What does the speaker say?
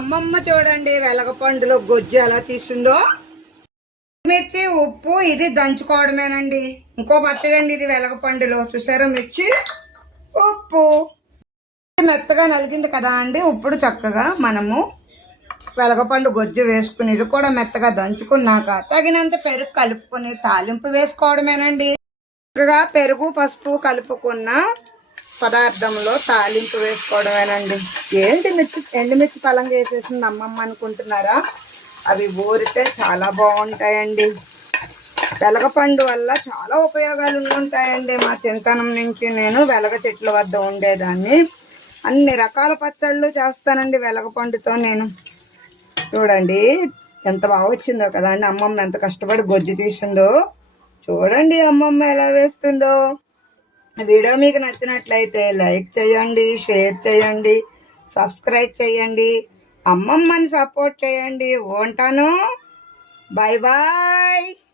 అమ్మమ్మ చూడండి వెలగపండులో గొజ్జు ఎలా తీసిందో. మిర్చి, ఉప్పు, ఇది దంచుకోవడమేనండి. ఇంకో పచ్చడి అండి ఇది వెలగపండులో. చూసారా, మిర్చి, ఉప్పు మెత్తగా నలిగింది కదా అండి. ఇప్పుడు చక్కగా మనము వెలగపండు గొజ్జు వేసుకుని ఇది కూడా మెత్తగా దంచుకున్నాక తగినంత పెరుగు కలుపుకొని తాలింపు వేసుకోవడమేనండి. చక్కగా పెరుగు, పసుపు కలుపుకున్న పదార్థంలో తాలింపు వేసుకోవడమేనండి. ఏంటి ఎండుమిర్చి పలంగా వేసేసింది అమ్మమ్మ అనుకుంటున్నారా? అవి ఊరితే చాలా బాగుంటాయండి. వెలగపండు వల్ల చాలా ఉపయోగాలు ఉంటాయండి. మా చిన్నతనం నుంచి నేను వెలగ చెట్ల వద్ద ఉండేదాన్ని. అన్ని రకాల పచ్చళ్ళు చేస్తానండి వెలగపండుతో నేను. చూడండి ఎంత బాగా వచ్చిందో కదా అండి. అమ్మమ్మ ఎంత కష్టపడి గొజ్జు తీసిందో చూడండి. అమ్మమ్మ ఎలా వేస్తుందో. వీడియో మీకు నచ్చినట్లయితే లైక్ చేయండి, షేర్ చేయండి, సబ్స్క్రైబ్ చేయండి. అమ్మమ్మని సపోర్ట్ చేయండి. ఉంటాను. Bye bye.